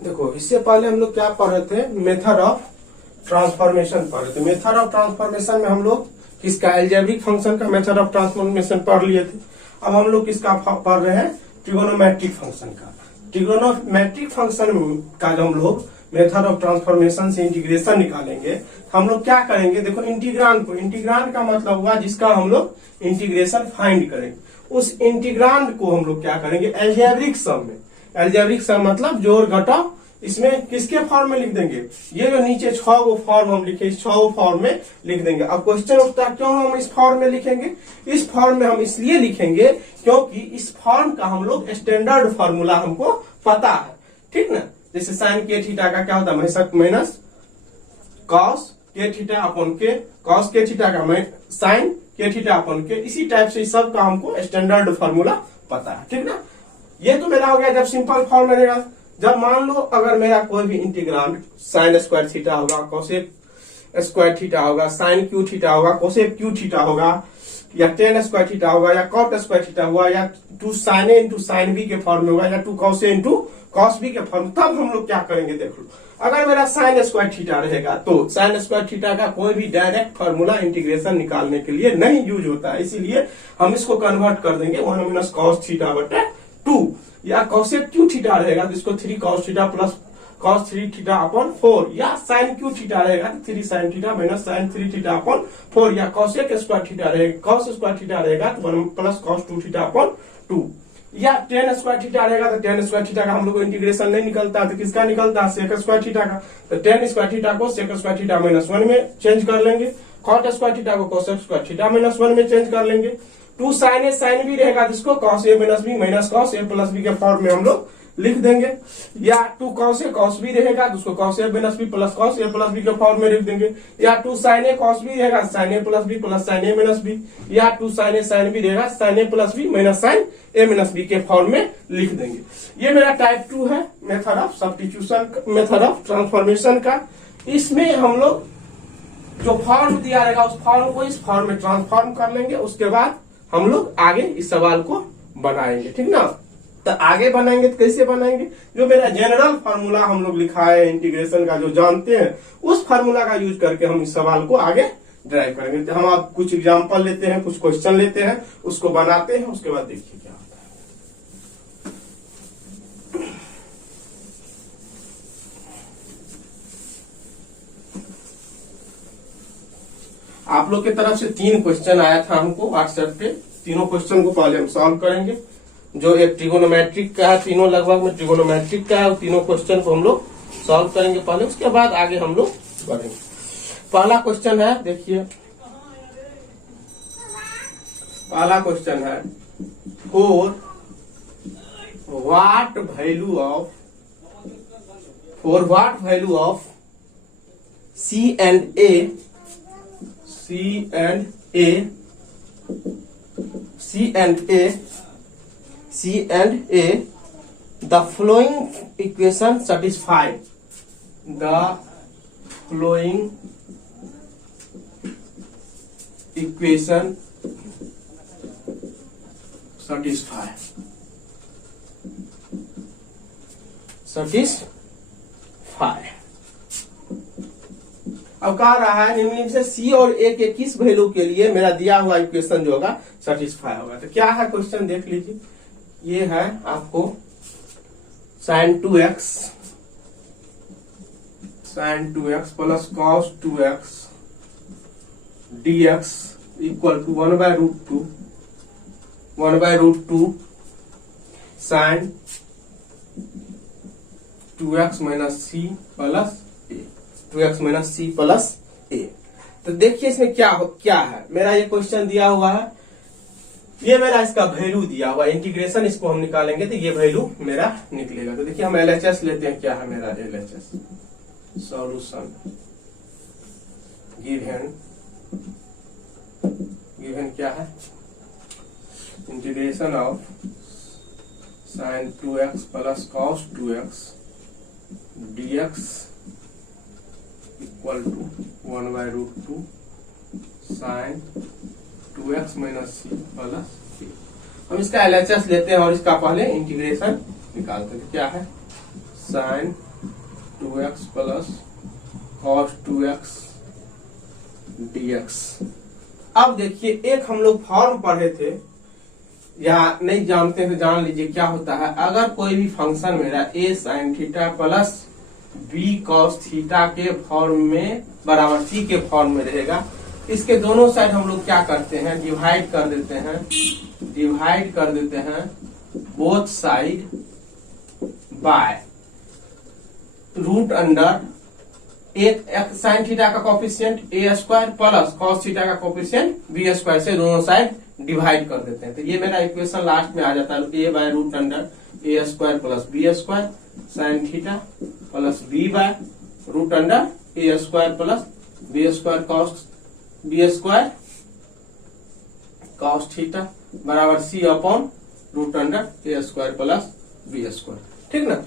देखो इससे पहले हम लोग क्या पढ़ रहे थे, मेथड ऑफ ट्रांसफॉर्मेशन पढ़ रहे थे। मेथड ऑफ ट्रांसफॉर्मेशन में हम लोग किसका, अलजेब्रिक फंक्शन का मेथड ऑफ ट्रांसफॉर्मेशन पढ़ लिए थे। अब हम लोग किसका पढ़ रहे हैं, ट्रिगोनोमेट्रिक फंक्शन का। ट्रिगोनोमेट्रिक फंक्शन का जब हम लोग मेथड ऑफ ट्रांसफॉर्मेशन से इंटीग्रेशन निकालेंगे, हम लोग क्या करेंगे, देखो इंटीग्रांड को, इंटीग्रांड का मतलब हुआ जिसका हम लोग इंटीग्रेशन फाइंड करेंगे, उस इंटीग्रांड को हम लोग क्या करेंगे, अलजेब्रिक सम में। अलजेब्रिक सम मतलब जोड़ घटाव, इसमें किसके फॉर्म में लिख देंगे, ये जो नीचे 6 गो फॉर्म हम लिखे, इस 6 गो फॉर्म में लिख देंगे। अब क्वेश्चन उठता है क्यों हम इस फॉर्म में लिखेंगे, इस फॉर्म में हम इसलिए लिखेंगे क्योंकि इस फॉर्म का हम लोग स्टैंडर्ड फॉर्मूला हमको पता है, ठीक ना। जैसे साइन के थीटा का क्या होता है, माइनस कॉस के थीटा अपन के, कॉस के थीटा का साइन के थीटा अपन के, इसी टाइप से सब का हमको स्टैंडर्ड फॉर्मूला पता है, ठीक ना। ये तो मेरा हो गया जब सिंपल फॉर्म रहेगा। जब मान लो अगर मेरा कोई भी इंटीग्रांड साइन स्क्वायर थीटा होगा, कोसेक स्क्वायर थीटा होगा, साइन क्यू थीटा होगा, कोसेक क्यू थीटा होगा, या टेन स्क्वायर थीटा होगा, या कॉट स्क्वायर थीटा हुआ, या 2 साइन ए इंटू साइन बी के फॉर्म में होगा, या 2 cos A into cos B के फॉर्म, तब हम लोग क्या करेंगे, देख लो। अगर मेरा साइन स्क्वायर थीटा रहेगा तो साइन स्क्वायर थीटा का कोई भी डायरेक्ट फॉर्मूला इंटीग्रेशन निकालने के लिए नहीं यूज होता है, इसीलिए हम इसको कन्वर्ट कर देंगे 1 माइनस कॉस थीटा बटे 2, या कॉसेक क्यू थीटा रहेगा तो इसको 3 cos theta plus cos 3 theta upon 4, या साइन क्यू थीटा रहेगा तो 3 sine theta minus sine 3 theta upon 4, या कॉसेक स्क्वायर थीटा रहेगा, कॉस स्क्वायर थीटा रहेगा तो 1 प्लस कॉस 2 थीटा अपॉन 2, या टेन स्क्वायर थीटा रहेगा तो टेन स्क्वायर थीटा का हम लोग को इंटीग्रेशन नहीं निकलता, तो किसका निकलता है, सेक स्क्वायर थीटा का। तो टेन स्क्वायर थीटा को सेक स्क्वायर थीटा माइनस 1 में चेंज कर लेंगे, कॉट स्क्वायर थीटा को कोसेक स्क्वायर थीटा माइनस 1 में चेंज कर लेंगे। 2 साइन ए साइन बी रहेगा जिसको cos A minus B minus cos A plus B के फॉर्म में हम लोग लिख देंगे, या 2 कॉस ए कॉस बी रहेगा तो उसको cos A minus B plus cos A plus B के फॉर्म में लिख देंगे, या 2 साइन ए कॉस बी रहेगा sign A plus B plus sign A minus B, या 2 साइन ए साइन बी रहेगा sign A plus B minus sign A minus B के form में लिख देंगे। ये मेरा टाइप 2 है method of substitution, method of transformation का। इसमें हम लोग जो फॉर्म दिया रहेगा उस फॉर्म को इस फॉर्म में ट्रांसफॉर्म कर लेंगे, उसके बाद हम लोग आगे इस सवाल को बनाएंगे, ठीक ना। तो आगे बनाएंगे तो कैसे बनाएंगे, जो मेरा जनरल फार्मूला हम लोग लिखा है इंटीग्रेशन का जो जानते हैं, उस फार्मूला का यूज करके हम इस सवाल को आगे ड्राइव करेंगे। तो हम आप कुछ एग्जांपल लेते हैं, कुछ क्वेश्चन लेते हैं, उसको बनाते हैं, उसके बाद देखिए क्या होता है। आप लोग की तरफ से 3 क्वेश्चन आया था हमको व्हाट्सएप पे, तीनों क्वेश्चन को पहले हम सॉल्व करेंगे। जो एक ट्रिगोनोमेट्रिक का है, तीनों लगभग में ट्रिगोनोमेट्रिक का है, तीनों क्वेश्चन को हम लोग सॉल्व करेंगे पहले, उसके बाद आगे हम लोग बढ़ेंगे। पहला क्वेश्चन है, देखिए पहला क्वेश्चन है, for what value of C and A, the following equation satisfy. The following equation satisfy. अब कह रहा है निम्नलिखित से सी और ए के किस वैल्यू के लिए मेरा दिया हुआ इक्वेशन जो होगा सेटिस्फाई होगा। तो क्या है क्वेश्चन देख लीजिए, ये है आपको sin 2x plus cos 2x dx equal to 1/√2 sin 2x minus c plus a। तो देखिए इसमें क्या है, मेरा ये क्वेश्चन दिया हुआ है, ये मेरा इसका वैल्यू दिया हुआ है, इंटीग्रेशन इसको हम निकालेंगे तो ये वैल्यू मेरा निकलेगा। तो देखिए हम LHS लेते हैं, क्या है मेरा LHS, सॉल्यूशन गिवन क्या है, integration of sin 2x plus cos 2x dx equal to 1/√2 sin 2x minus c plus c। हम इसका LHS लेते हैं और इसका पहले इंटीग्रेशन निकालते हैं। क्या है sin 2x plus cos 2x dx। अब देखिए एक हम लोग फॉर्म पढ़े थे, या नहीं जानते तो जान लीजिए क्या होता है। अगर कोई भी फंक्शन मेरा a sin theta plus b cos theta के फॉर्म में बराबर c के फॉर्म में रहेगा, इसके दोनों साइड हम लोग क्या करते हैं, डिवाइड कर देते हैं both side by root under एक साइन थीटा का coefficient a square plus cos theta का कोफिशिएंट b स्क्वायर से दोनों साइड डिवाइड कर देते हैं। तो ये मेरा इक्वेशन लास्ट में आ जाता है, a by root under a square plus b square sine theta plus b by root under a square plus b square cos theta बराबर c upon root under a square plus b square. ठीक ना,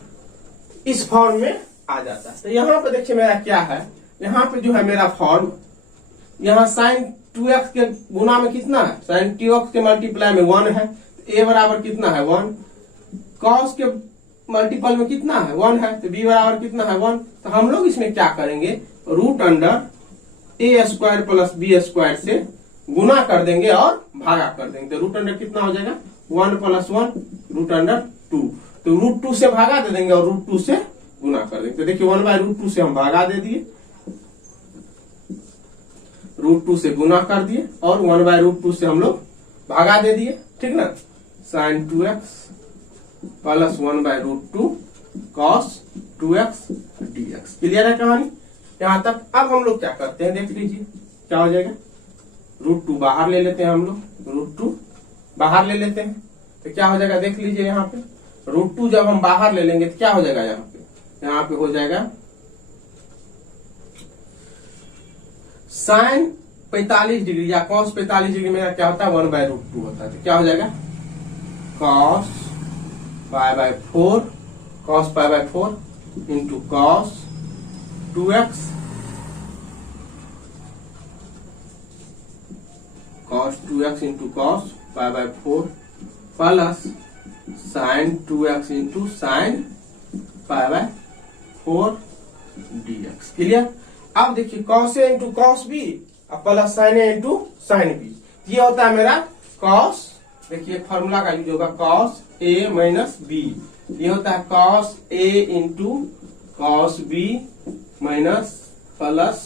इस form में आ जाता है। तो यहाँ पे देखिए मेरा क्या है, यहाँ पे जो है मेरा फॉर्म, यहाँ साइन 2x के गुना में कितना है, साइन 2x के मल्टीप्लाई में 1 है, तो a बराबर कितना है 1, cos के मल्टीपल में कितना है 1 है, तो b बराबर कितना है 1। तो हम लोग इसमें क्या करेंगे, root under a square plus b square से गुना कर देंगे और भागा कर देंगे। तो रूट अंडर कितना हो जाएगा 1 प्लस 1 रूट अंडर 2, तो रूट 2 से भागा दे देंगे और रूट 2 से गुना कर देंगे। तो देखिए 1 बाय रूट 2 से हम भागा दे दिए, रूट 2 से गुना कर दिए और 1 बाय रूट 2 से हम लोग भागा दे दिए। ठीक ना, sine 2x plus 1 by root 2 cos 2x dx। Clear है कहानी यहां तक। अब हम लोग क्या करते हैं, देख लीजिए क्या हो जाएगा, रूट 2 बाहर ले लेते हैं हम लोग, रूट 2 बाहर ले लेते हैं तो क्या हो जाएगा, देख लीजिए यहाँ पे रूट 2 जब हम बाहर ले लेंगे तो क्या हो जाएगा, यहाँ पे हो जाएगा साइन 45 डिग्री या cos 45 डिग्री मेरा क्या होता है 1 बाय रूट 2 होता है। तो क्या हो जाएगा cos pi by 4 into cos 2x into cos pi by 4 plus sign 2x into sine pi by 4 dx। Clear. अब देखिए cos a into cos b plus sign a into sine b, ये होता है मेरा cos, देखिए formula का use होगा cos a minus b, ये होता है cos a into cos b minus plus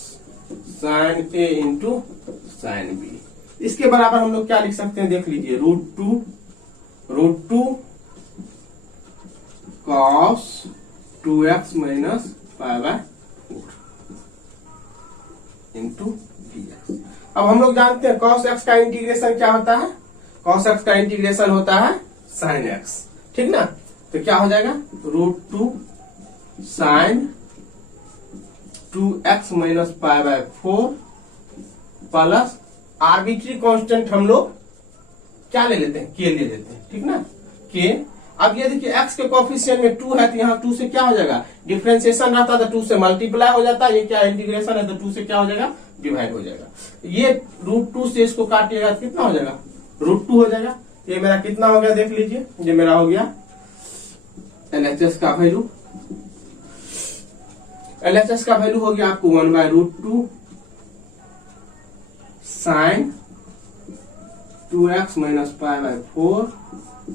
sign a into sine b। इसके बराबर हम लोग क्या लिख सकते हैं, देख लीजिए root two cos 2x minus pi by 4 into dx। अब हम लोग जानते हैं cos x का इंटीग्रेशन क्या होता है, cos x का इंटीग्रेशन होता है sin x। ठीक ना, तो क्या हो जाएगा root 2 sine 2x minus pi by 4 plus arbitrary constant हम लोग क्या ले लेते हैं, k ले लेते हैं। ठीक ना, k। अब ये देखिए x के कोफिशिएंट में 2 है तो यहाँ 2 से क्या हो जाएगा, डिफरेंशिएशन रहता है तो 2 से मल्टीप्लाई हो जाता है, ये क्या इंटीग्रेशन है तो 2 से क्या हो जाएगा डिवाइड हो जाएगा। ये रूट 2 से इसको काटिएगा तो कितना हो जाएगा रूट 2 हो जाएगा। ये मेरा कितना हो गया देख लीजिए, ये मेरा हो गया LHS का वैल्यू, LHS का वैल्यू हो गया आपको 1 by root 2 sine 2x minus pi by 4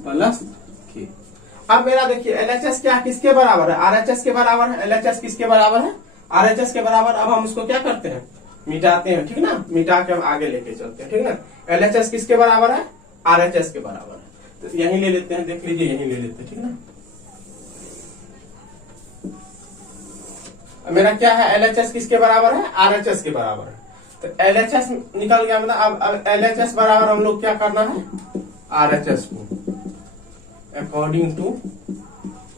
plus k। अब मेरा देखिए LHS क्या किसके बराबर है, RHS के बराबर है। LHS किसके बराबर है, RHS के बराबर। अब हम इसको क्या करते हैं, मिटाते हैं। ठीक ना, मिटा के हम आगे लेके चलते हैं। ठीक ना, LHS किसके बराबर है, RHS के बराबर है। तो यही ले लेते हैं, देख लीजिए यही ले लेते हैं। ठीक ना, मेरा क्या है LHS किसके बराबर है, RHS के बराबर है। तो LHS निकल गया, मतलब अब LHS बराबर हम लोग क्या करना है RHS को अकॉर्डिंग टू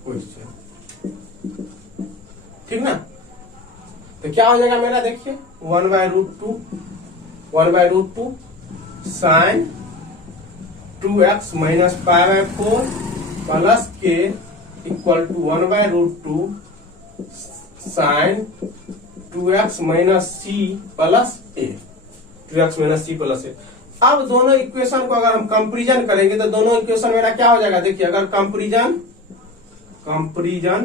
क्वेश्चन। ठीक ना, तो क्या हो जाएगा मेरा, देखिए 1 by root 2 sine 2x minus pi by 4 plus k equal to 1 by root 2 sine 2x minus c plus a, 2x minus c plus a। अब दोनों इक्वेशन को अगर हम कंपैरिजन करेंगे तो दोनों इक्वेशन मेरा क्या हो जाएगा, देखिए अगर comparison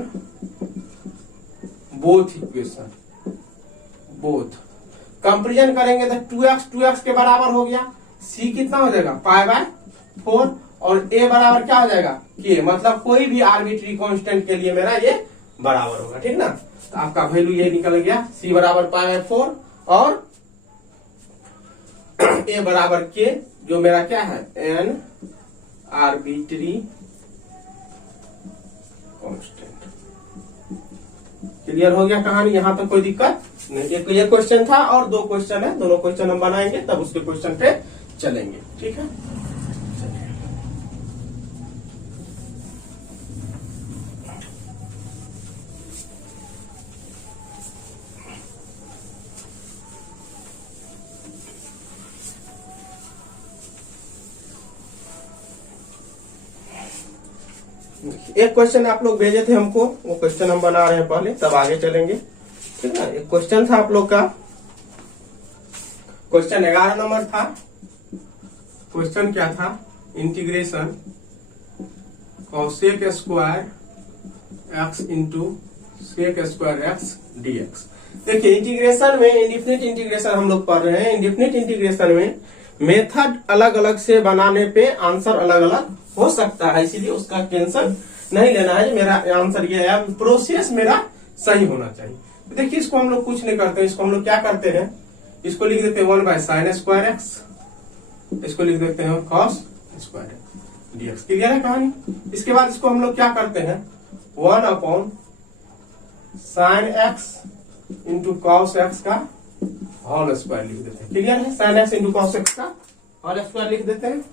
both equation, both comparison करेंगे तो 2x के बराबर हो गया, c कितना हो जाएगा π/4 और a बराबर क्या हो जाएगा k, मतलब कोई भी आर्बिट्री कांस्टेंट के लिए मेरा ये बराबर होगा, ठीक ना। तो आपका वैल्यू ये निकल गया, c बराबर π/4 और a बराबर k, जो मेरा क्या है n आर्बिट्री कांस्टेंट। क्लियर हो गया कहानी, यहां तक कोई दिक्कत नहीं। ये क्वेश्चन था और 2 क्वेश्चन है, दोनों क्वेश्चन हम बनाएंगे तब उसके क्वेश्चन पे चलेंगे, ठीक है। एक क्वेश्चन आप लोग भेजे थे हमको, वो क्वेश्चन हम बना रहे हैं पहले, तब आगे चलेंगे, ठीक है। एक क्वेश्चन था आप लोग का, क्वेश्चन 11 नंबर था। क्वेश्चन क्या था, integration cosec square x into sec square x dx। देखिए इंटीग्रेशन में इंडिफिनिट इंटीग्रेशन हम लोग पढ़ रहे हैं। इंडिफिनिट इंटीग्रेशन में मेथड अलग अलग से बनाने पे आंसर अलग अलग हो सकता है, इसीलिए उसका टेंशन नहीं लेना है। मेरा आंसर ये है, प्रोसेस मेरा सही होना चाहिए। देखिए इसको हम लोग कुछ नहीं करते, इसको हम लोग क्या करते हैं, इसको लिख देते हैं 1/sin स्क्वायर x, इसको लिख देते हैं cos square x dx। Clear है कहानी। इसके बाद इसको हम लोग क्या करते हैं, 1/sin x into cos x का होल स्क्वायर लिख देते हैं। क्लियर है, sin x into cos x का होल स्क्वायर लिख देते हैं।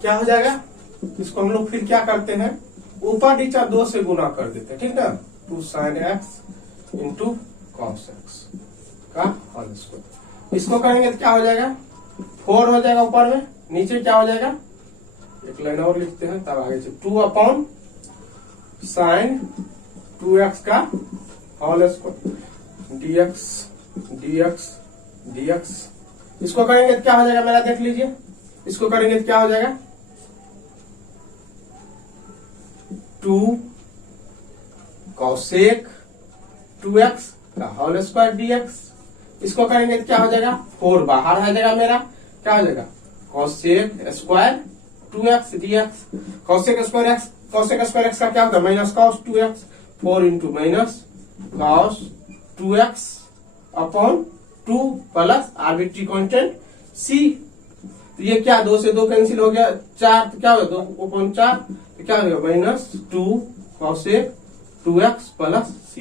क्या हो जाएगा, इसको हम लोग फिर क्या करते हैं, ऊपर नीचे 2 से गुना कर देते हैं, ठीक ना। 2 sin x into cos x का होल स्क्वायर। इसको करेंगे तो क्या हो जाएगा, 4 हो जाएगा ऊपर में, नीचे क्या हो जाएगा, एक लाइन और लिखते हैं तब आगे से 2/sin 2x का होल स्क्वायर dx। इसको करेंगे तो क्या हो जाएगा मेरा, देख लीजिए, इसको करेंगे तो क्या हो जाएगा, 2 cosec 2x का होल स्क्वायर dx। इसको करेंगे तो क्या हो जाएगा, 4 बाहर आ जाएगा मेरा, क्या हो जाएगा cosec square 2x dx। cosec square x का क्या होता है, minus cos 2x, 4 into minus cos 2x upon 2 plus arbitrary constant c। तो ये क्या, 2 से 2 कैंसिल हो गया, 4 तो क्या हो गया 2/4, तो क्या हो गया minus 2 cosec 2x plus c,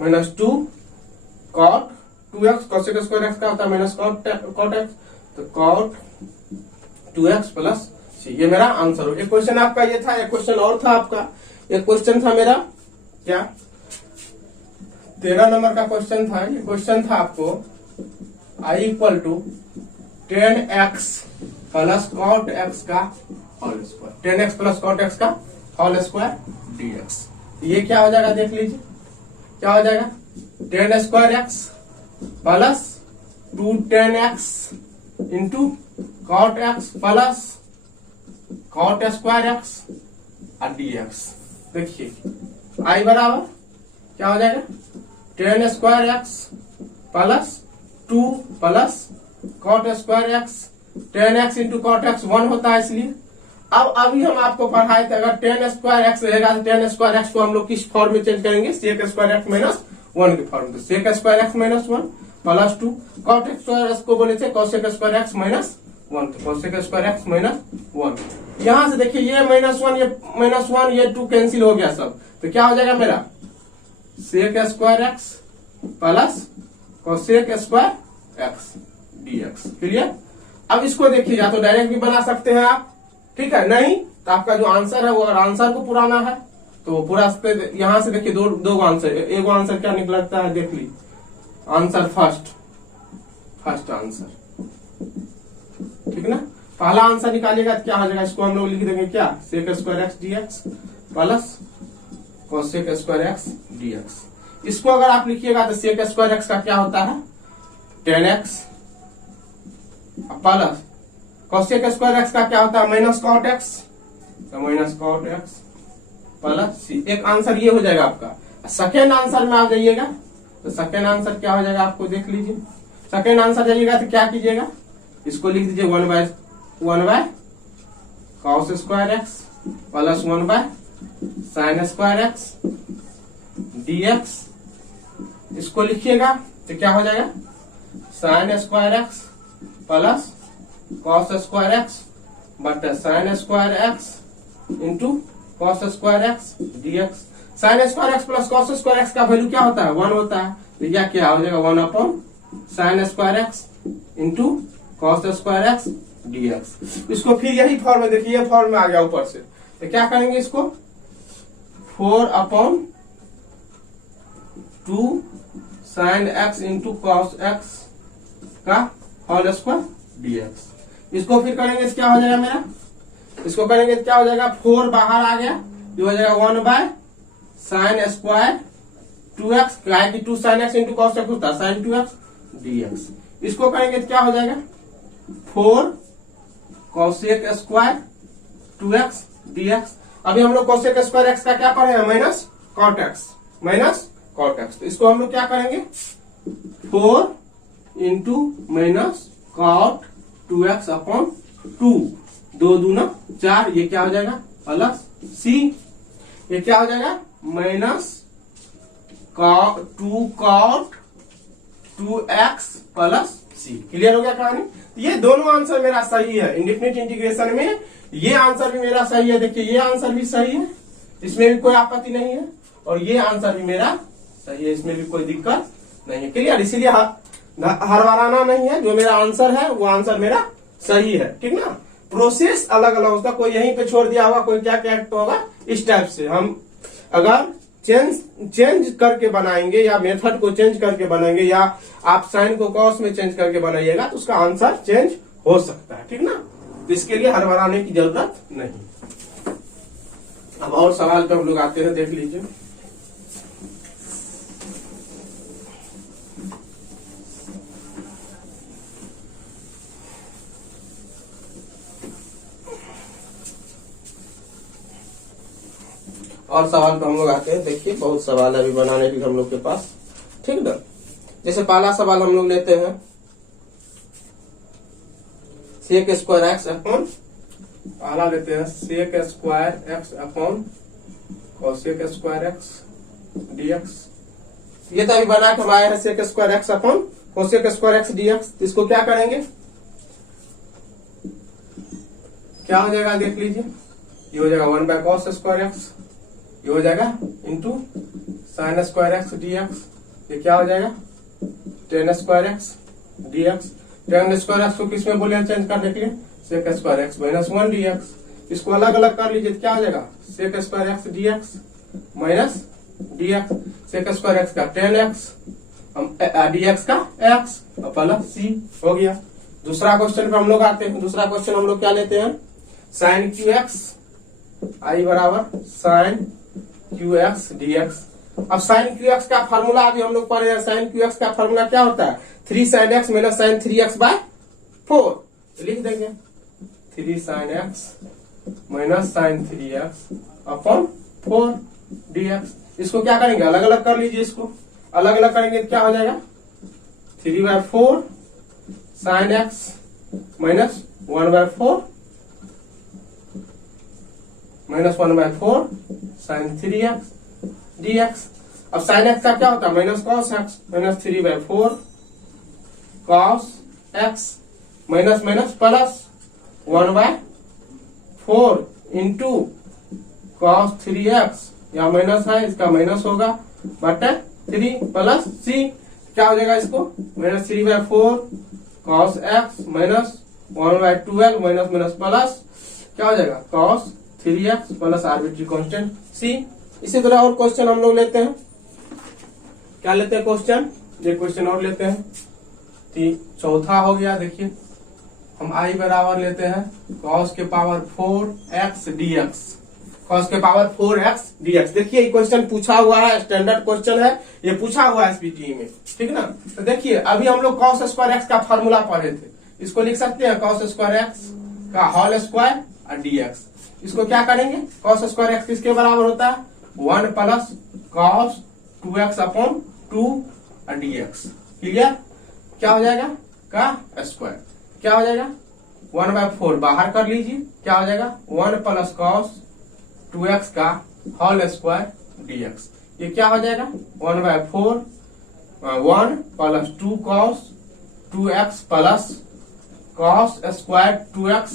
minus 2 cot 2x, cosec square x का होता है माइनस cot x, तो cot 2x प्लस c। ये मेरा आंसर हो गया। क्वेश्चन आपका ये था। एक क्वेश्चन और था आपका, एक क्वेश्चन था मेरा क्या, 13 नंबर का क्वेश्चन था। ये क्वेश्चन था आपको i = 10x plus cot x का whole square, 10x plus cot x का होल स्क्वायर dx। ये क्या हो जाएगा, देख लीजिए क्या हो जाएगा, 10 square x plus 2 10x into cot x plus cot square x और dx। देखिए i बराबर क्या हो जाएगा, 10 square x plus 2 plus cot square x, 10x into cot x 1 होता है इसलिए। अब अभी हम आपको पढ़ाए थे, अगर 10 स्क्वायर x रहेगा तो 10 स्क्वायर x को हम लोग किस फॉर्म में चेंज करेंगे, sec स्क्वायर x माइनस 1 के फॉर्म में। sec square x minus 1 plus 2, cot square x को बोले थे cosec स्क्वायर x माइनस 1, तो cosec स्क्वायर x माइनस 1। यहां से देखिए ये -1 ये -1 ये 2 कैंसिल हो गया सब, तो क्या हो जाएगा मेरा sec square x plus cosec square x dx। Clear. अब इसको देखिए, या तो डायरेक्ट भी बना सकते हैं आप, ठीक है, नहीं तो आपका जो आंसर है वो अगर आंसर को पुराना है तो पूरा यहां से देखिए दो आंसर, एक आंसर क्या निकलता है, देख लीजिए आंसर फर्स्ट आंसर, ठीक ना। पहला आंसर निकालिएगा तो क्या हो जाएगा, इसको हम लोग लिख देंगे क्या, sec square x dx plus cosec square x dx. इसको अगर आप लिखिएगा तो सेक स्क्वायर एक्स का क्या होता है 10x plus cosec square x का क्या होता है माइनस कॉट एक्स, तो minus cot x plus C. एक आंसर ये हो जाएगा आपका। सेकेंड आंसर में आ जाइएगा तो सेकेंड आंसर क्या हो जाएगा आपको देख लीजिए। सेकेंड आंसर जाइएगा तो क्या कीजिएगा, इसको लिख दीजिए 1/1 cos square x plus 1 sine square x dx. इसको लिखिएगा तो क्या हो जाएगा sine square x plus cos square x बटा sine square x into cos square x dx. Sine square x plus cos square x का वैल्यू क्या होता है 1 होता है, तो यह क्या हो जाएगा 1 upon sine square x into cos square x dx. इसको फिर यही फॉर्म में देखिए, फॉर्म में आ गया ऊपर से, तो क्या करेंगे इसको 4 upon 2 sine x into cos x का होल स्क्वायर डीएक्स। इसको फिर करेंगे तो क्या हो जाएगा मेरा, इसको करेंगे तो क्या हो जाएगा 4 बाहर आ गया, ये हो जाएगा 1 साइन स्क्वायर 2x, क्या कि 2 sine x into cos x होता है साइन 2x डीएक्स। इसको करेंगे तो क्या हो जाएगा 4 कॉसेक स्क्वायर 2x डीएक्स। अभी हम लोग कॉसेक स्क्वायर एक्स का क्या पढ़े हैं माइनस कॉट एक्स। तो इसको हम लोग क्या करेंगे 4 into minus cot 2x upon 2, 2 दूना 4, ये क्या हो जाएगा प्लस सी, ये क्या हो जाएगा माइनस 2 कॉट 2x प्लस सी। क्लियर हो गया कहानी। ये दोनों आंसर मेरा सही है इंडेफिनिट इंटीग्रेशन में, ये आंसर भी मेरा सही है। देखिए ये आंसर भी सही है, इसमें भी कोई आपत्ति नहीं है, और ये आंसर भी मेरा सही है, इसमें भी कोई दिक्कत नहीं है। क्लियर, इसीलिए हर बार आना नहीं है, जो मेरा आंसर है वो आंसर मेरा सही है, ठीक ना। प्रोसेस अलग अलग होता, कोई यहीं पे छोड़ दिया होगा, कोई क्या क्या होगा, इस टाइप से हम अगर चेंज करके बनाएंगे या मेथड को चेंज करके बनाएंगे या आप साइन को कॉस में चेंज करके बनाइएगा तो उसका आंसर चेंज हो सकता है, ठीक ना। तो इसके लिए हर बार आने की जरूरत नहीं। अब और सवाल पे हम लोग आते हैं, देख लीजिए। और सवाल पे हम लोग आते हैं, देखिए बहुत सवाल है अभी बनाने के लिए हम लोग के पास, ठीक ना। जैसे पहला सवाल हम लोग लेते हैं सेक स्क्वायर एक्स अपॉन, पहला लेते हैं sec square x upon cosec square x dx. ये तो अभी बना के हम आए हैं sec square x upon cosec square x dx. इसको क्या करेंगे, क्या हो जाएगा देख लीजिए, ये हो जाएगा 1 कॉस स्क्वायर एक्स, ये हो जाएगा into sine square x dx. ये क्या हो जाएगा 10 square x dx. 10 square x को किस में बोले चेंज करने के लिए, sec square x minus 1 dx. इसको अलग अलग कर लीजिए तो क्या हो जाएगा sec square x dx minus dx, sec square x का 10x डीएक्स का x प्लस सी हो गया। दूसरा क्वेश्चन पे हम लोग आते हैं। दूसरा क्वेश्चन हम लोग क्या लेते हैं, साइन क्यू एक्स आई बराबर साइन क्यू एक्स डीएक्स। अब साइन क्यू एक्स का फार्मूला अभी हम लोग पढ़े हैं, साइन क्यू एक्स का फार्मूला क्या होता है 3 sine x minus sign 3x/4। लिख देंगे 3 sine x minus sine 3x upon 4 dx. इसको क्या करेंगे अलग अलग कर लीजिए, इसको अलग अलग करेंगे तो क्या हो जाएगा 3/4 sine x minus 1/4 minus 1/4 sine 3x dx. अब साइन एक्स का क्या होता है minus cos x minus 3/4 cos x minus minus plus 1/4 into cos 3x, या माइनस है इसका माइनस होगा बटे 3 प्लस सी। क्या हो जाएगा इसको minus 3/4 cos x minus 1/12 minus minus plus क्या हो जाएगा cos 3x plus arbitrary constant C. इसी तरह और क्वेश्चन हम लोग लेते हैं, क्या लेते हैं क्वेश्चन, ये क्वेश्चन और लेते हैं। चौथा हो गया, देखिए हम आई बराबर लेते हैं cos के पावर 4x dx, cos के पावर 4x dx। देखिए ये क्वेश्चन पूछा हुआ है, स्टैंडर्ड क्वेश्चन है, ये पूछा हुआ है एसपीटी में, ठीक ना। तो देखिए अभी हम लोग cos स्क्वायर x का फॉर्मूला पढ़े थे, इसको लिख सकते हैं cos स्क्वायर x का होल स्क्वायर और dx। इसको क्या करेंगे, cos स्क्वायर x किसके बराबर होता है, 1 plus cos 2x upon 2 dx। Clear, क्या हो जाएगा का स्क्वायर, क्या हो जाएगा 1/4 बाहर कर लीजिए, क्या हो जाएगा 1 प्लस cos 2x का होल स्क्वायर dx। ये क्या हो जाएगा 1/4 1 plus 2 cos 2x plus cos square 2x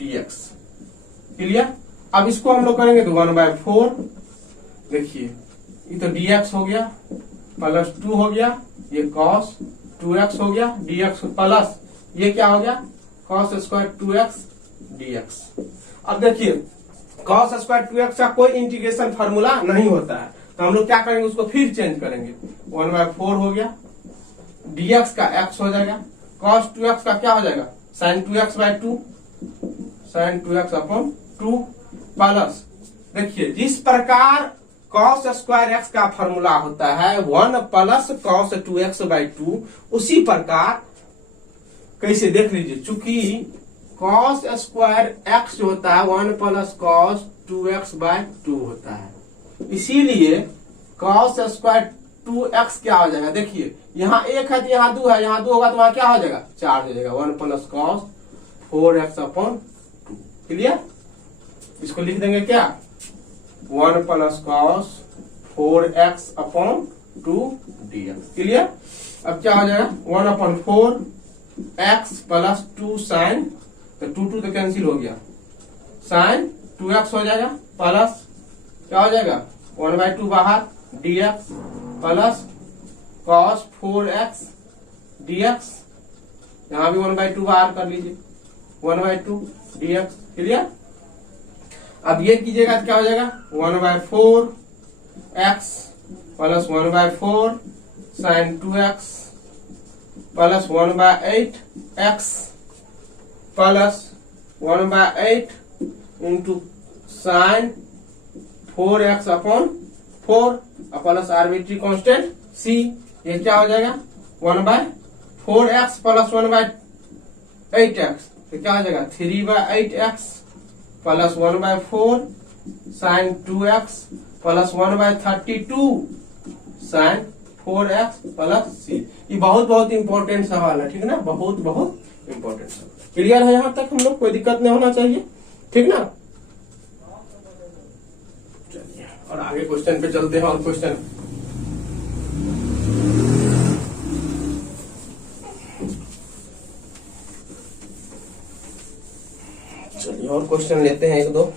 dx। Clear, अब इसको हम लोग करेंगे तो 1/4, देखिए ये तो dx हो गया प्लस 2 हो गया, ये cos 2x हो गया dx प्लस ये क्या हो गया cos स्क्वायर 2x dx। अब देखिए cos स्क्वायर 2x का कोई इंटीग्रेशन फार्मूला नहीं होता है, तो हम लोग क्या करेंगे उसको फिर चेंज करेंगे, 1/4 हो गया, dx का x हो जाएगा, cos 2x का क्या हो जाएगा sin 2x/2, sin 2x upon 2 plus, देखिए जिस प्रकार cos स्क्वायर x का फॉर्मूला होता है 1 प्लस cos 2x/2, उसी प्रकार कैसे देख लीजिए, चूंकि cos स्क्वायर x जो होता है 1 प्लस cos 2x/2 होता है, इसीलिए cos स्क्वायर 2x क्या हो जाएगा, देखिए यहाँ 1 है तो यहाँ 2 है, यहाँ 2 होगा तो वहां क्या हो जाएगा 4 हो जाएगा, 1 plus cos 4x upon 2। Clear, इसको लिख देंगे क्या 1 plus cos 4x upon 2 dx। Clear, अब क्या हो जाएगा 1/4 x प्लस 2 साइन, तो 2 तो कैंसिल हो गया, साइन 2x हो जाएगा प्लस क्या हो जाएगा 1/2 बाहर dx plus cos 4x dx, यहां भी 1/2 बाहर कर लीजिए 1/2 dx। क्लियर, अब ये कीजिएगा तो क्या हो जाएगा 1/4 x plus 1/4 sine 2x plus 1/8 x plus 1/8 into sine 4x upon 4 plus arbitrary constant c, ये क्या हो जाएगा 1/4x प्लस 1/8x, तो क्या हो जाएगा 3/8x plus 1/4 sine 2x plus 1/32 sine 4x plus c। ये बहुत इंपॉर्टेंट सवाल है, ठीक ना, बहुत इंपॉर्टेंट सवाल। क्लियर है यहाँ तक हम लोग, कोई दिक्कत नहीं होना चाहिए, ठीक ना। चलिए और आगे क्वेश्चन पे चलते हैं, और क्वेश्चन चलिए और क्वेश्चन लेते हैं 1-2।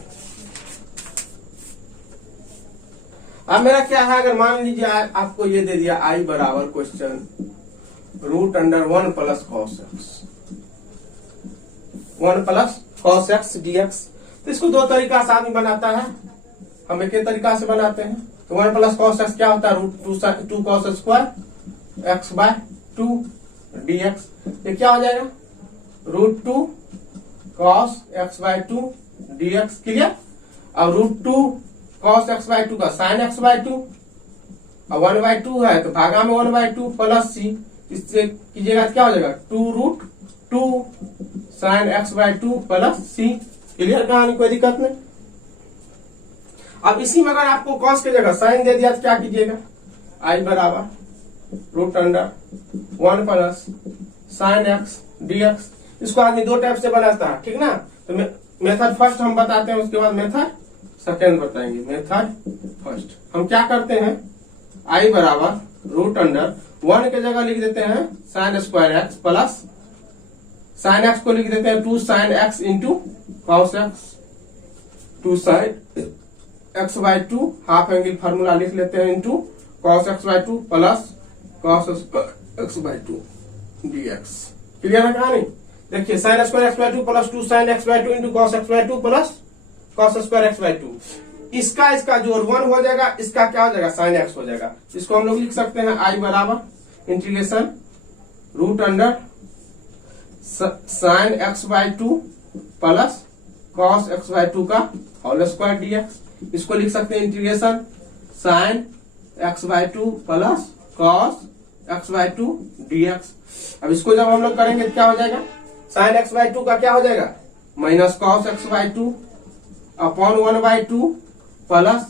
अब मेरा क्या है, अगर मान लीजिए आपको ये दे दिया आई बराबर question √1 plus cos x, 1 plus cos x dx, तो इसको दो तरीका से आदमी बनाता है, हम एक तरीका से बनाते हैं। तो 1 प्लस cos x क्या होता है √2 cos स्क्वायर x/2 dx, ये क्या हो जाएगा √2 cos x/2 dx। क्लियर, अब √2 cos x/2 का sin x/2, अब 1/2 है तो भागा में 1/2 प्लस c, इससे कीजिएगा क्या हो जाएगा 2√2 sin x/2 plus c। Clear, कहानी कोई दिक्कत नहीं। अब इसी में अगर आपको cos की जगह sin दे दिया तो क्या कीजिएगा, i बराबर √1 प्लस sin x dx। इसको आदमी दो टाइप से बनाता है, ठीक ना। तो मेथड फर्स्ट हम बताते हैं, उसके बाद मेथड सेकेंड बताएंगे। मेथड फर्स्ट हम क्या करते हैं, i बराबर √1 के जगह लिख देते हैं sin square x plus sin x को लिख देते हैं 2 sin x into cos x, 2 sin x/2 half angle formula लिख लेते हैं into cos x/2 plus cos x/2 dx। Clear है कहानी। देखिए sin square x/2 plus 2 sin x/2 into cos x/2 plus cos square x/2, इसका जोड़ 1 हो जाएगा, इसका क्या हो जाएगा sin x हो जाएगा। इसको हम लोग लिख सकते हैं i बराबर integration √, sine x by two plus cos x by two का होल स्क्वायर डीएक्स। इसको लिख सकते हैं integration sine x by two plus cos x by two dx. अब इसको जब हम लोग करेंगे तो क्या हो जाएगा, साइन एक्स बाई टू का क्या हो जाएगा minus cos x by two upon 1/2 plus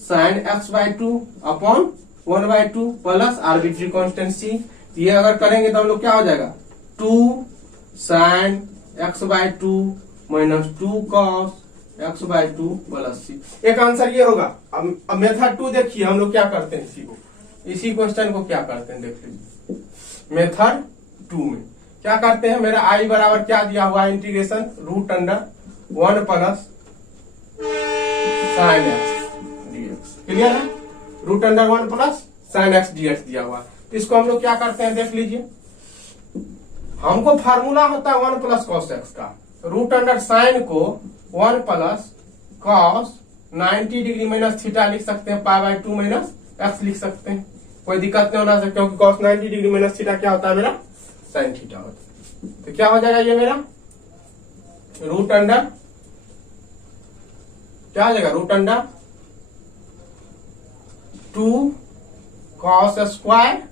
sine x by two upon 1/2 plus arbitrary constant C. ये अगर करेंगे तो हम लोग क्या हो जाएगा 2 sine x by two minus 2 cos x by two plus C. एक आंसर ये होगा। अब मेथड 2 देखिए हम लोग क्या करते हैं, इसी क्वेश्चन को क्या करते हैं देख लीजिए। मेथड 2 में क्या करते हैं, मेरा आई बराबर क्या दिया हुआ है integration root under 1 plus sine x dx. Clear है, root under 1 plus sine x dx दिया हुआ है। इसको हम लोग क्या करते हैं देख लीजिए, हमको फार्मूला होता है 1 प्लस कॉस एक्स का। रूट अंडर साइन को 1 plus cos 90 degree minus theta लिख सकते हैं, पाई बाई 2 माइनस एक्स लिख सकते हैं, कोई दिक्कत नहीं होना चाहिए क्योंकि कॉस 90 डिग्री माइनस थीटा क्या होता है मेरा साइन थीटा होता है। तो क्या हो जाएगा ये मेरा रूट अंडर क्या हो जाएगा root under 2 cos square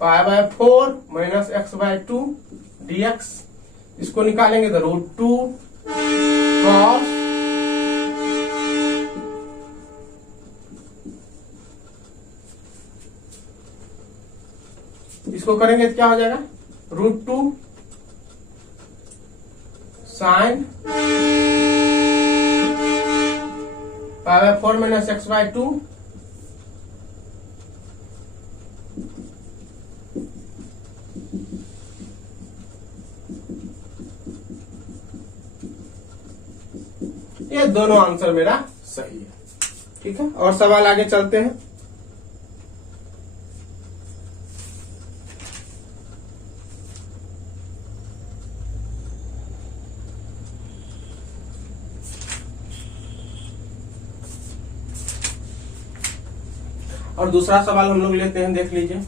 pi by 4 minus x by 2 dx. इसको निकालेंगे तो रूट 2 कॉस इसको करेंगे तो क्या हो जाएगा root 2 sine pi by 4 minus x by 2 ये दोनों आंसर मेरा सही है। ठीक है, और सवाल आगे चलते हैं। और दूसरा सवाल हम लोग लेते हैं, देख लीजिए।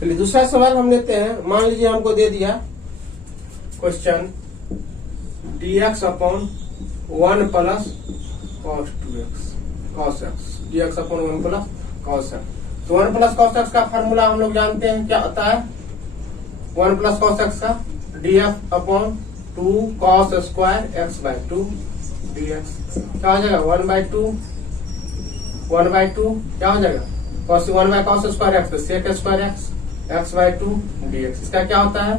चलिए दूसरा सवाल हम लेते हैं। मान लीजिए हमको दे दिया question dx upon 1 plus cos 2x cos x dx upon 1 plus cos x। तो 1 प्लस cos x का फार्मूला हम लोग जानते हैं क्या होता है, 1 प्लस cos x का df upon 2 cos square x by 2 dx। क्या हो जाएगा 1/2 क्या हो जाएगा cos 1 by cos square x sec square x by 2 dx। इसका क्या होता है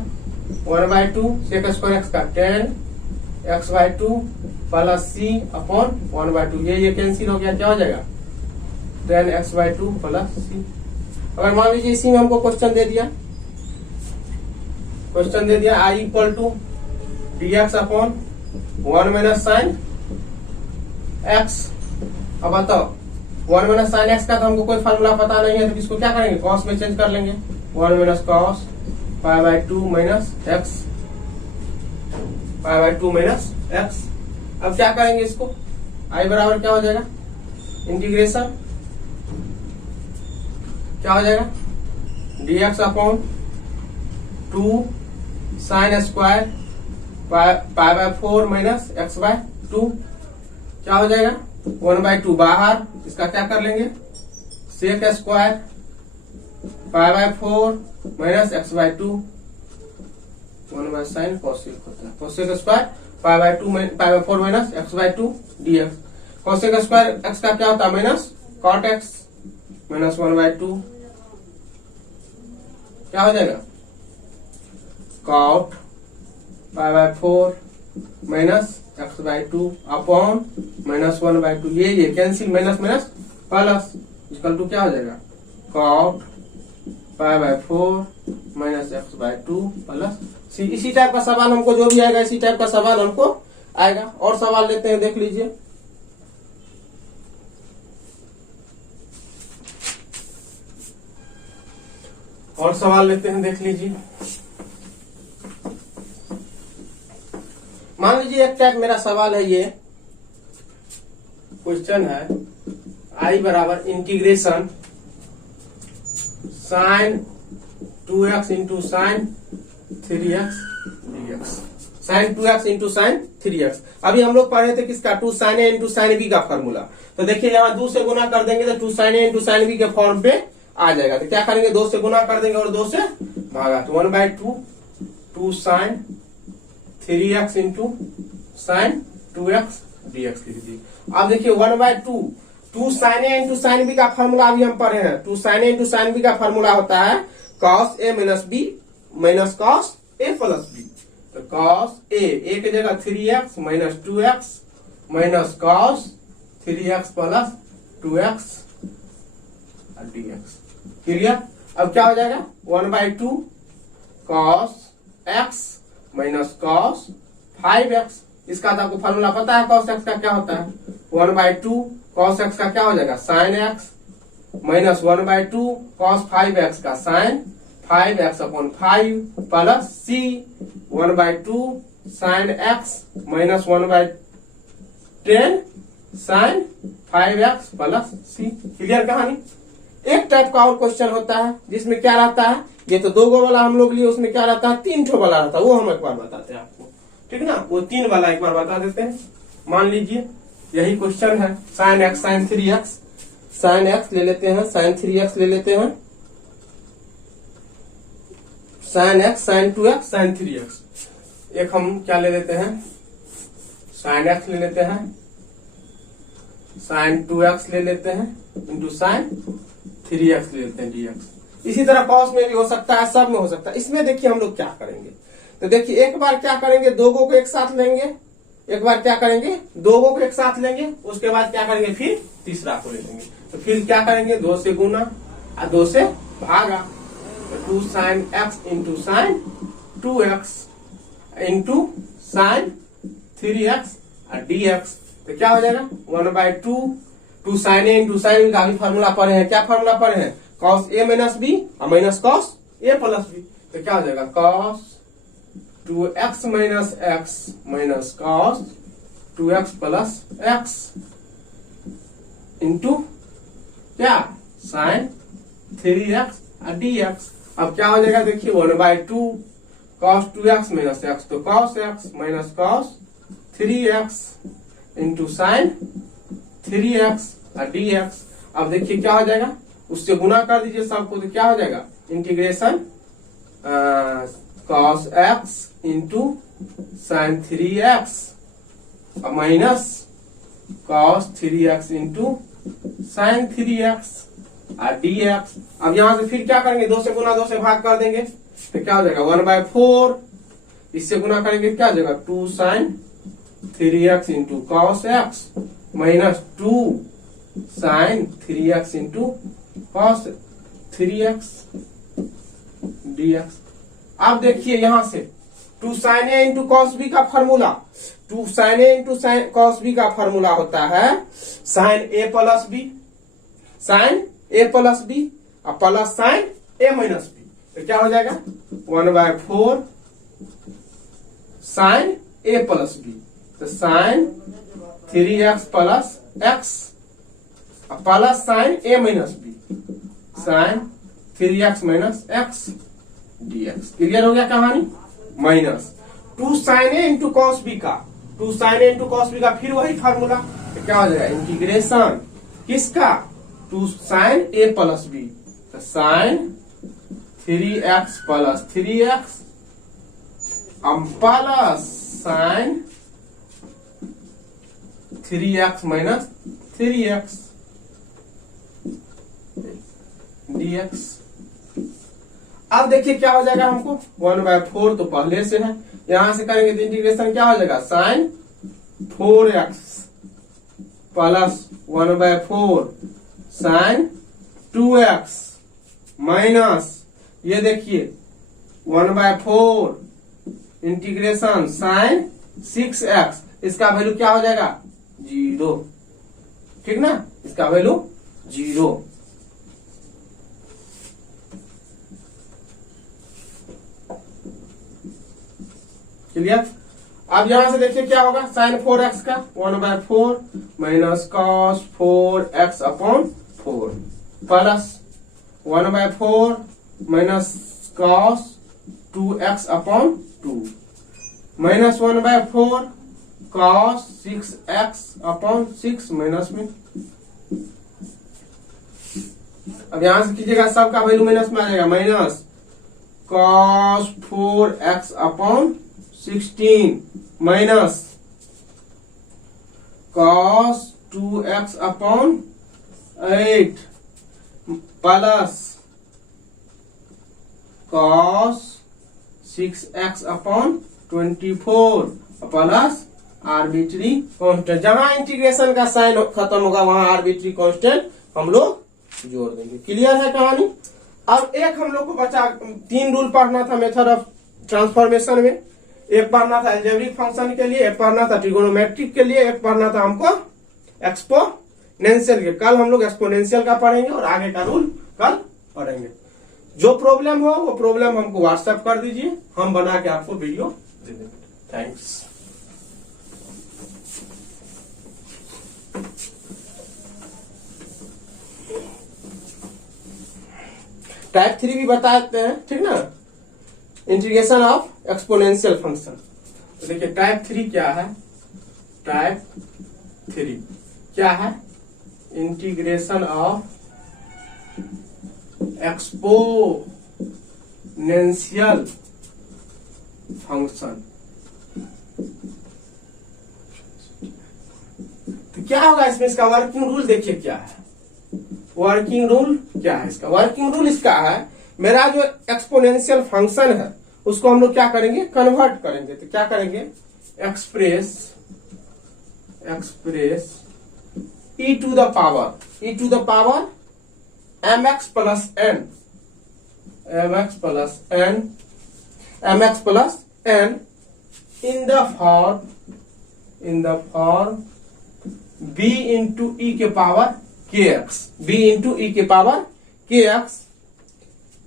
1/2 सेक स्क्वायर x का 10 x by 2 plus c upon 1/2। ये कैंसिल हो गया, क्या हो जाएगा 10 x बाय 2 प्लस c। अगर मान लीजिए इसी में हमको क्वेश्चन दे दिया i equal to dx upon 1 minus sine x। अब बताओ 1 माइनस साइन x का तो हमको कोई फार्मूला पता नहीं है, तो इसको क्या करेंगे कॉस में चेंज कर लेंगे, 1 minus cos pi by 2 minus x pi by 2 minus x. अब क्या करेंगे इसको, आई बराबर क्या हो जाएगा इंटीग्रेशन क्या हो जाएगा dx upon 2 sine square pi by 4 minus x by 2। क्या हो जाएगा 1/2 बाहर, इसका क्या कर लेंगे sec square, π/4 minus x/2, 1/sin cosec होता है, cosec square π/4 minus x/2 dx। Cosec square x का क्या होता है माइनस cot x माइनस 1/2, क्या हो जाएगा cot π/4 minus x/2 upon minus 1/2, ये cancel, minus minus plus, equal to क्या हो जाएगा cot π/4 माइनस x/2 प्लस सी। इसी टाइप का सवाल हमको जो भी आएगा, इसी टाइप का सवाल हमको आएगा। और सवाल लेते हैं, देख लीजिए। और सवाल लेते हैं, देख लीजिए। मान लीजिए एक टाइप मेरा सवाल है, ये क्वेश्चन है I बराबर integration sin 2x into sine 3x dx, sin 2x into sine 3x। अभी हम लोग पढ़े थे किसका 2 sin a into sine b का फॉर्मूला। तो देखिए यहाँ 2 से गुना कर देंगे तो 2 sin a into sine b के फॉर्म पे आ जाएगा। तो क्या करेंगे 2 से गुना कर देंगे और 2 से भागा, तो 1/2 2 sin 3x into sine 2x dx लिख दीजिए। अब देखिए 1/2 2 sin a into sine b का फॉर्मूला अभी हम पढ़े हैं। 2 sin a into sine b का फॉर्मूला होता है cos a minus b minus cos a plus b। तो cos a की जगह 3x minus 2x minus cos 3x plus 2x dx। Clear? अब क्या हो जाएगा 1/2 cos x minus cos 5x। इसका तो आपको फॉर्मूला पता है, cos x का क्या होता है 1/2 cos x का क्या हो जाएगा sin x minus 1/2 cos 5x का sin 5x upon 5 plus c 1/2 sin x minus 1/10 sin 5x plus c। Clear कहानी? एक टाइप का और क्वेश्चन होता है जिसमें क्या रहता है, ये तो 2 वाला हम लोग लिए, उसमें क्या रहता है 3 ठो वाला रहता है, वो हम एक बार बताते हैं आपको, ठीक ना। वो 3 वाला एक बार बता देते हैं। मान लीजिए यही क्वेश्चन है sin x sin 3x, sin x ले लेते हैं, sin 3x ले लेते हैं, sin x sin 2x sin 3x। एक हम क्या ले लेते हैं sin x ले लेते हैं, sin 2x ले लेते हैं इंटू sin 3x ले लेते हैं dx। इसी तरह cos में भी हो सकता है, सब में हो सकता है। इसमें देखिए हम लोग क्या करेंगे, तो देखिए एक बार क्या करेंगे 2 को एक साथ लेंगे, एक बार क्या करेंगे 2 को एक साथ लेंगे, उसके बाद क्या करेंगे फिर तीसरा को ले लेंगे। तो फिर क्या करेंगे 2 से गुना और 2 से भागा, तो 2 sin x into sine 2x into sine 3x और dx। तो क्या हो जाएगा 1/2 2 sin a इंटू साइन का भी फॉर्मूला पढ़े हैं, क्या फॉर्मूला पढ़े हैं cos a माइनस b और minus cos a plus b। तो क्या हो जाएगा cos 2x minus x minus cos 2x plus x into क्या साइन 3x और dx। अब क्या हो जाएगा देखिए 1/2 cos 2x माइनस x, तो cos x minus cos 3x into sine 3x और dx। अब देखिए क्या हो जाएगा, उससे गुना कर दीजिए सबको, तो क्या हो जाएगा integration cos x into sine 3x और minus cos 3x into sine 3x और dx। अब यहां से फिर क्या करेंगे 2 से गुना 2 से भाग कर देंगे, तो क्या हो जाएगा 1/4, इससे गुना करेंगे क्या हो जाएगा 2 sine 3x into cos x minus 2 sine 3x into cos 3x dx। अब देखिए यहां से 2 sin a into cos b का formula, 2 sin a into cos b का फॉर्मूला होता है sin a plus b, sin a plus b और plus sin a minus b। तो क्या हो जाएगा 1/4 sin a प्लस b, तो sin 3x plus x plus sin a minus b sin 3x minus x dx। Clear हो गया कहानी? Minus 2 sin a into cos b का, 2 sin a into cos b का फिर वही फार्मूला तो क्या हो जाएगा इंटीग्रेशन किसका, two sine A plus B, तो sine 3x plus 3x plus sine 3x minus 3x dx। अब देखिए क्या हो जाएगा हमको 1/4 तो पहले से है, यहां से करेंगे तो इंटीग्रेशन क्या हो जाएगा sign 4x plus 1/4 sine 2x minus ये देखिए 1/4 इंटीग्रेशन साइन 6x, इसका वैल्यू क्या हो जाएगा 0, ठीक ना, इसका वैल्यू 0। क्लियर। अब यहां से देखिए क्या होगा साइन 4x का 1/4 minus cos 4x upon 4 plus 1/4 minus cos 2x upon 2 minus 1/4 cos 6x upon 6 minus में। अब यहां से कीजिएगा सबका वैल्यू माइनस में आ जाएगा, minus cos 4x upon 16 minus cos 2x upon 8 plus cos 6x upon 24 plus arbitrary constant. जहां integration का साइन खत्म होगा वहां आर्बिट्री कांस्टेंट हम लोग जोड़ देंगे। क्लियर है कहानी। अब एक हम लोग को बचा 3 रूल पढ़ना था मेथड ऑफ ट्रांसफॉर्मेशन में, एक पढ़ना था एल्जेब्रिक फंक्शन के लिए, एक पढ़ना था ट्रिगोनोमेट्रिक के लिए, एक पढ़ना था हमको एक्सपोनेंशियल के। कल हम लोग एक्सपोनेंशियल का पढ़ेंगे और आगे का रूल कल पढ़ेंगे। जो प्रॉब्लम हो वो प्रॉब्लम हमको व्हाट्सएप कर दीजिए, हम बना के आपको वीडियो दे देंगे। थैंक्स। टाइप 3 भी बताते हैं, ठीक ना, इंटीग्रेशन ऑफ एक्सपोनेंशियल फंक्शन। तो देखिए टाइप 3 क्या है, टाइप 3 क्या है, इंटीग्रेशन ऑफ एक्सपोनेंशियल फंक्शन। तो क्या होगा इसमें, इसका वर्किंग रूल देखिए क्या है। वर्किंग रूल क्या है इसका, वर्किंग रूल इसका है, मेरा जो एक्सपोनेंशियल फंक्शन है उसको हम लोग क्या करेंगे, कन्वर्ट करेंगे। तो क्या करेंगे, express e to the power mx plus n in the form b into e के power kx, b into e के power kx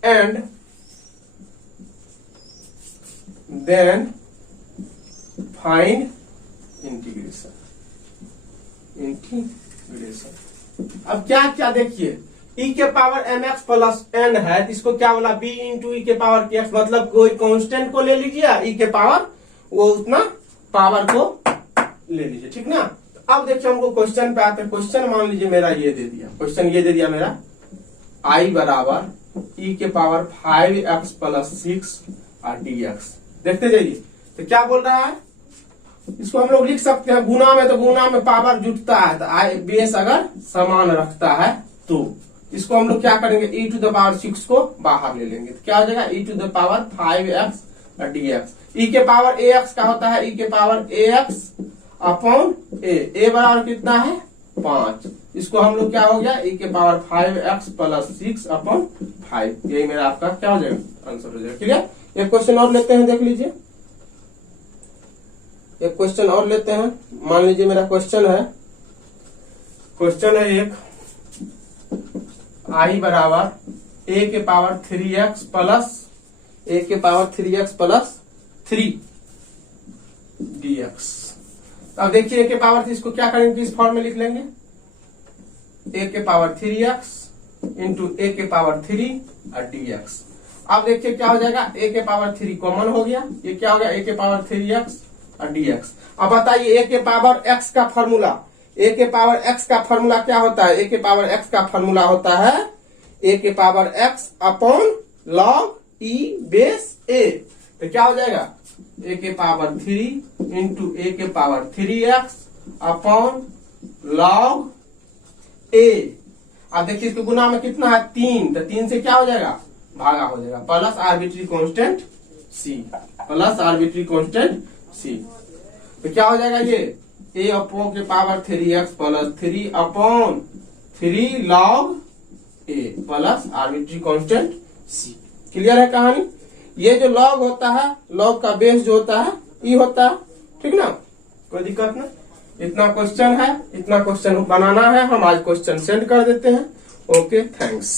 and then find integration। अब क्या क्या देखिए, e के पावर mx प्लस n है, इसको क्या बोला b इंटू e के पावर kx, मतलब कोई कांस्टेंट को ले लीजिए e के पावर, वो उतना पावर को ले लीजिए, ठीक ना। अब देखिए हमको क्वेश्चन पे आते हैं। क्वेश्चन मान लीजिए मेरा ये दे दिया, क्वेश्चन ये दे दिया मेरा i बराबर e के पावर 5x प्लस 6 dx। देखते जाइए तो क्या बोल रहा है, इसको हम लोग लिख सकते हैं गुना में, तो गुना में पावर जुटता है, तो बेस अगर समान रखता है तो इसको हम लोग क्या करेंगे, e टू द पावर 6 को बाहर ले लेंगे, तो क्या हो जाएगा e to the power 5x dx। e के पावर ax का होता है e के पावर ax अपॉन a बराबर कितना है 5, इसको हम लोग क्या हो गया e के पावर 5x प्लस 6 अपॉन 5, यही मेरा आपका क्या हो जाएगा, आंसर हो जाएगा। क्लियर। एक क्वेश्चन और लेते हैं, देख लीजिए एक क्वेश्चन और लेते हैं। मान लीजिए मेरा क्वेश्चन है एक i बराबर a के पावर 3x प्लस 3 dx। अब देखिए a के पावर 3 इसको क्या करेंगे, इस फॉर्म में लिख लेंगे, a के पावर 3x इंटू a के पावर 3 dx। अब देखिए क्या हो जाएगा, a के पावर 3 कॉमन हो गया, ये क्या हो गया a के पावर 3x dx। अब बताइए a के पावर x का फॉर्मूला, ए के पावर एक्स का फॉर्मूला क्या होता है? ए के पावर एक्स का फॉर्मूला होता है ए के power x upon log e base A. तो क्या हो जाएगा? ए के पावर 3 इंटू ए के पावर 3x अपॉन लॉग ए। अब देखिए इसके गुना में कितना है? 3। तो 3 से क्या हो जाएगा? भागा हो जाएगा, plus arbitrary constant C, plus arbitrary constant C. तो क्या हो जाएगा ये? ए अपॉन के power 3x plus 3 upon 3 log A plus arbitrary constant C. Clear है कहानी? ये जो लॉग होता है, लॉग का बेस जो होता है ई होता है, ठीक ना? कोई दिक्कत नहीं। इतना क्वेश्चन है, इतना क्वेश्चन बनाना है, हम आज क्वेश्चन सेंड कर देते हैं। Okay, thanks.